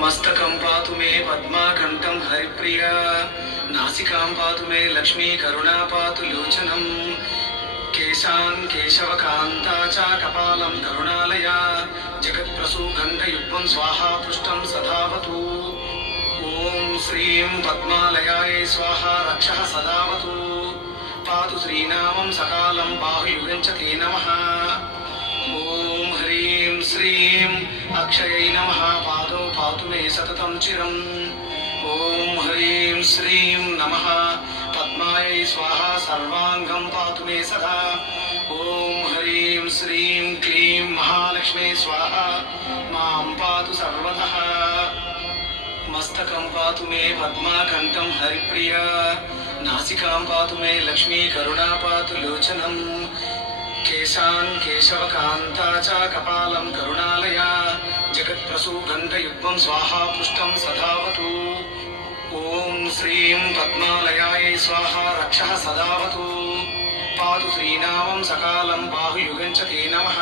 मस्तकं पातु मे पद्माकण्ठं हरिप्रिया नासिकां पातु मे लक्ष्मी करुणा पातु लोचनं केशान् केशवकान्ता च कपालं करुणालया जगत्प्रसूगन्धयुग्मं स्वाहा पृष्ठं सदावतु ॐ श्रीं पद्मालयायै स्वाहा रक्षः सदावतु पातु श्रीनामं सकालं बाहुयुगं च ते नमः ॐ ह्रीं श्रीं अक्षयै नमः पादौ पातु मे सततं चिरम् ॐ ह्रीं श्रीं नमः पद्मायै स्वाहा सर्वाङ्गं पातु मे सदा ॐ ह्रीं श्रीं क्लीं महालक्ष्मी स्वाहा मां पातु सर्वतः मस्तकं पातु मे पद्माकण्ठं हरिप्रिया नासिकां पातु मे लक्ष्मी करुणा पातु लोचनं केशान् केशवकान्ता च कपालं करुणालया जगत्प्रसूगन्धयुग्मं स्वाहा पृष्ठं सदावतु ॐ श्रीं पद्मालयायै स्वाहा रक्षः सदावतु पातु श्रीनामं सकालं बाहुयुगं च ते नमः।